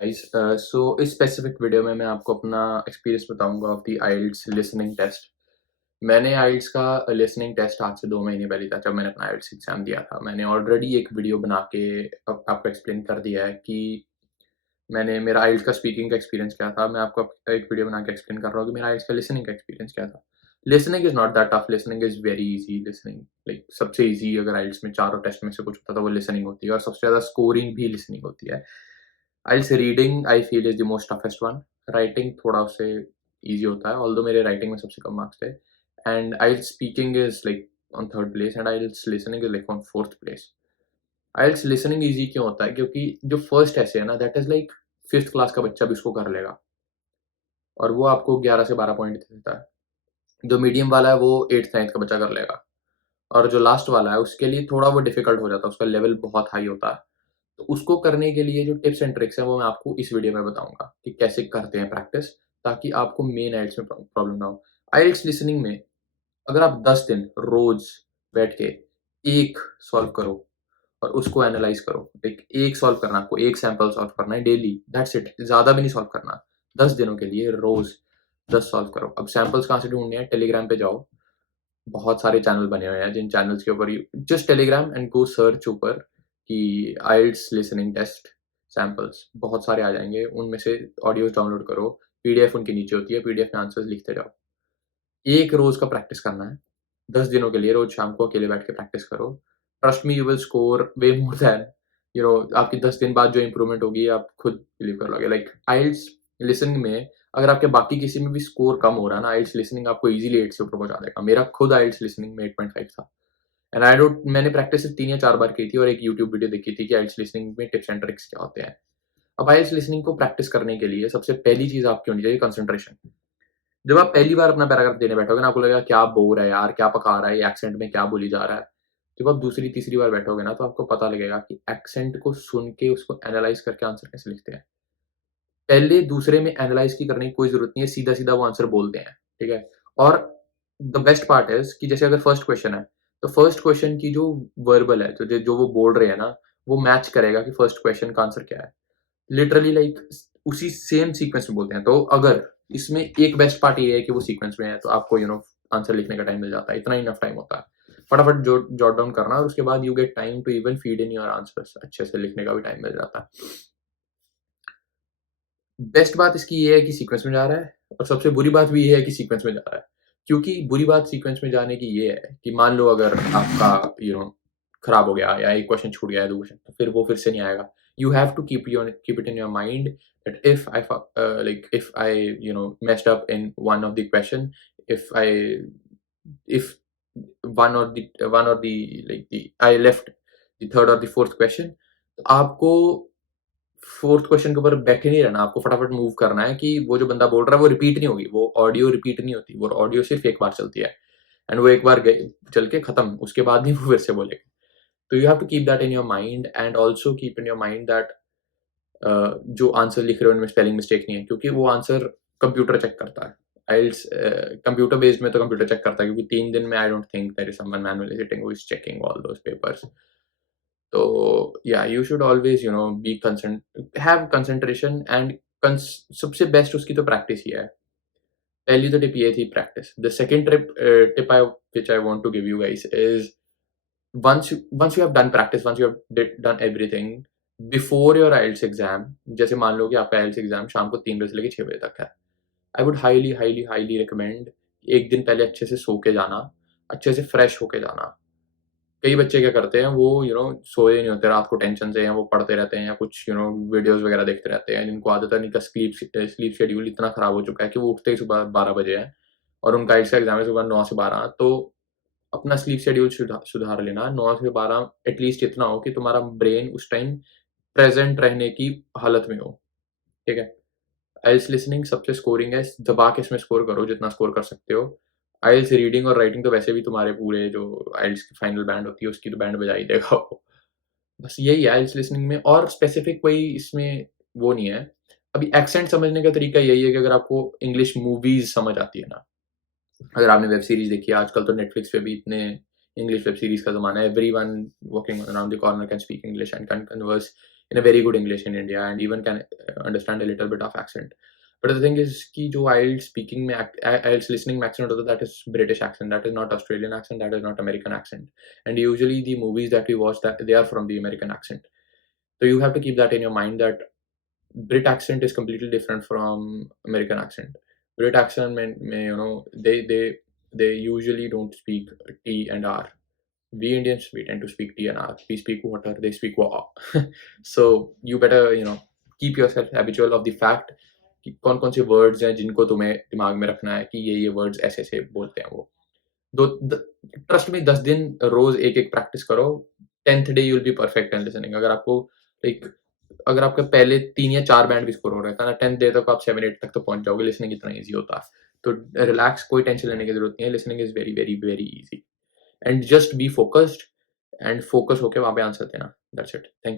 Guys so इस specific video में मैं आपको अपना एक्सपीरियंस बताऊंगा of the IELTS listening test. मैंने आइल्स का लिसनिंग टेस्ट आज से 2 महीने पहले था जब मैंने अपना आइल्स एग्ज़ाम दिया था। मैंने ऑलरेडी एक वीडियो बना के आपको एक्सप्लेन कर दिया है कि मैंने मेरा आइल्स का स्पीकिंग का एक्सपीरियंस क्या था। मैं आपको एक वीडियो बना के एक्सप्लेन कर रहा हूँ कि मेरा आइल्स का लिसनिंग का एक्सपीरियंस क्या था। Listening is not that tough, listening is very easy. Listening like सबसे ईज़ी अगर आइल्स में चारों टेस्ट में से कुछ होता है तो वो लिसनिंग होती है और सबसे ज़्यादा स्कोरिंग भी लिसनिंग होती है। IELTS reading I feel is the most toughest one. Writing थोड़ा उससे ईज़ी होता है, ऑल्दो मेरे राइटिंग में सबसे कम मार्क्स थे। And IELTS speaking is like on 3rd place and IELTS listening is like on 4th place. IELTS listening easy क्यों होता है? क्योंकि जो फर्स्ट ऐसे है ना that is like 5th class का बच्चा भी उसको कर लेगा और वो आपको 11 से 12 पॉइंट देता है। जो मीडियम वाला है वो 8th-9th का बच्चा कर लेगा और जो लास्ट वाला है उसके लिए थोड़ा वो डिफ़िकल्ट हो जाता है, उसका लेवल बहुत हाई होता है। तो उसको करने के लिए जो टिप्स एंड ट्रिक्स हैं वो मैं आपको इस वीडियो में बताऊँगा कि कैसे करते हैं प्रैक्टिस, ताकि आपको मेन आइल्स में प्रॉब्लम ना हो। आइल्स लिसनिंग में अगर आप 10 दिन रोज़ बैठ के एक सॉल्व करो और उसको एनालाइज़ करो। एक सॉल्व करना है आपको, एक सैंपल सॉल्व करना है डेली, दैट्स इट। ज़्यादा भी नहीं सॉल्व करना। 10 दिनों के लिए रोज़ 10 सॉल्व करो। अब सैंपल्स कहाँ से ढूँढने हैं? टेलीग्राम पे जाओ, बहुत सारे चैनल बने हुए हैं जिन चैनल्स के ऊपर just Telegram and go search ऊपर कि आइल्स लिसनिंग टेस्ट सैंपल्स, बहुत सारे आ जाएँगे। उनमें से ऑडियोज़ डाउनलोड करो, पीडीएफ उनके नीचे होती है, पीडीएफ में आंसर्स लिखते जाओ। एक रोज़ का प्रैक्टिस करना है, 10 दिनों के लिए रोज़ शाम को अकेले बैठ के प्रैक्टिस करो। Trust me you will score way more than आपकी 10 दिन बाद जो इम्प्रूवमेंट होगी आप खुद बिलीव कर लोगे। लाइक आइल्स लिसनिंग में अगर आपके बाकी किसी में भी स्कोर कम हो रहा है ना, आइल्स लिसनिंग आपको ईज़िली 8 से ऊपर पहुँचा देगा। मेरा खुद आइल्स लिसनिंग में 8.5 था एंड आई डोंट मैंने प्रैक्टिस सिर्फ 3 या 4 बार की थी और एक यूट्यूब वीडियो देखी थी कि आइल्स लिसनिंग में टिप्स एंड ट्रिक्स क्या होते हैं। अब आइल्स लिसनिंग को प्रैक्टिस करने के लिए सबसे पहली चीज़ आपकी होनी चाहिए कंसंट्रेशन। जब आप पहली बार अपना पैराग्राफ देने बैठोगे ना, आपको लगेगा क्या बोर है यार, क्या पका रहा है, ये एक्सेंट में क्या बोली जा रहा है। जब आप दूसरी, तीसरी बार बैठोगे ना, तो आपको पता लगेगा कि एक्सेंट को सुन के उसको एनालाइज़ करके आंसर कैसे लिखते हैं। पहले दूसरे में एनालाइज़ की करने की कोई ज़रूरत नहीं है, सीधा-सीधा वो आंसर बोलते हैं, ठीक है? और द बेस्ट पार्ट इज़ कि जैसे अगर फर्स्ट क्वेश्चन है, तो फर्स्ट क्वेश्चन की जो वर्बल है, जो वो बोल रहे हैं ना, वो मैच करेगा कि फर्स्ट क्वेश्चन का आंसर क्या है। लिटरली लाइक उसी सेम सीक्वेंस में बोलते हैं। तो अगर इसमें एक बेस्ट पार्ट ये है कि वो सीक्वेंस में है, तो आपको आंसर लिखने का टाइम मिल जाता है। इतना इनफ टाइम होता है। फटाफट जॉट डाउन करना और उसके बाद you get time to even feed in your answers. अच्छे से लिखने का भी टाइम मिल जाता है। बेस्ट बात इसकी ये है कि सीक्वेंस में जा रहा है और सबसे बुरी बात भी ये है कि सीक्वेंस में जा रहा है। क्योंकि बुरी बात सीक्वेंस में जाने की ये है कि मान लो अगर आपका खराब हो गया या एक क्वेश्चन छूट गया है 2 क्वेश्चन, तो फिर वो फिर से नहीं आएगा। You have to keep it in your mind that if I messed up in one of the question, if I if one or the like the I left the third or the fourth question, तो आपको fourth question के ऊपर बैठे नहीं रहना, आपको फटाफट move करना है कि वो जो बंदा बोल रहा है वो रिपीट नहीं होगी, वो ऑडियो रिपीट नहीं होती, वो ऑडियो सिर्फ एक बार चलती है एंड वो एक बार चल के खत्म, उसके बाद नहीं वो फिर से बोलेगा। तो you have to keep that in your mind and also keep in your mind that जो आंसर लिख रहे हो उनमें स्पेलिंग मिस्टेक नहीं है, क्योंकि वो आंसर कंप्यूटर चेक करता है। आइल्स कंप्यूटर बेस्ड में तो कंप्यूटर चेक करता है, क्योंकि 3 दिन में I don't think there is someone manually sitting who is checking all those papers. तो या you should always be have concentration and सबसे बेस्ट उसकी तो प्रैक्टिस ही है। पहली तो टिप ये थी practice. The second tip I which I want to give you guys is once you have done practice, once you have done everything before your IELTS exam, जैसे मान लो कि आपका IELTS एग्जाम शाम को 3 बजे से लेके 6 बजे तक है, I would highly highly highly recommend एक दिन पहले अच्छे से सो के जाना, अच्छे से फ्रेश होके जाना। कई बच्चे क्या करते हैं, वो सोए नहीं होते रात को टेंशन से, या वो पढ़ते रहते हैं या कुछ वीडियोस वगैरह देखते रहते हैं, जिनको आदत है, इनका स्लीप शेड्यूल इतना खराब हो चुका है कि वो उठते ही सुबह 12 बजे है और उनका IELTS का एग्जाम है सुबह 9 से 12। तो अपना स्लीप शेड्यूल सुधार लेना, 9 से 12 एटलीस्ट इतना हो कि तुम्हारा ब्रेन उस टाइम प्रेज़ेंट रहने की हालत में हो, ठीक है? आइल्स लिसनिंग सबसे स्कोरिंग है, दबा के इसमें स्कोर करो जितना स्कोर कर सकते हो। आइल्स रीडिंग और राइटिंग तो वैसे भी तुम्हारे पूरे जो आइल्स की फाइनल बैंड होती है उसकी तो बैंड बजा ही देगा वो। बस यही है आइल्स लिसनिंग में, और स्पेसिफिक कोई इसमें वो नहीं है। अभी एक्सेंट समझने का तरीका यही है कि अगर आपको इंग्लिश मूवीज़ समझ आती है ना, अगर आपने वेब सीरीज़ देखी है, आजकल तो नेटफ्लिक्स पे भी इतने इंग्लिश वेब सीरीज़ का ज़माना है, everyone walking around the corner can speak English and can converse in a very good English in India and even can understand a little bit of accent. But the thing is कि जो IELTS speaking में IELTS listening में accent होता है, that is British accent, that is not Australian accent, that is not American accent. And usually the movies that we watch, that they are from the American accent. So you have to keep that in your mind that Brit accent is completely different from American accent. Brit accent may you know they usually don't speak T and R. We Indians, we tend to speak T and R. We speak water, they speak wa. So you better keep yourself habitual of the fact कि कौन कौन से words हैं जिनको तुम्हें दिमाग में रखना है कि ये वर्ड्स ऐसे ऐसे बोलते हैं वो दो ट्रस्ट में 10 दिन रोज एक एक प्रैक्टिस करो 10th day you will be perfect in listening अगर आपको लाइक अगर आपके पहले 3 या 4 बैंड भी स्कोर हो रहा है ना 10th डे तक आप 7-8 तक तो पहुंच जाओगे लिसनिंग इतना इजी होता है तो रिलैक्स कोई टेंशन लेने की जरूरत नहीं है listening is very very very easy and just be focused and focus होके वहां पे आंसर देना दैट्स इट थैंक यू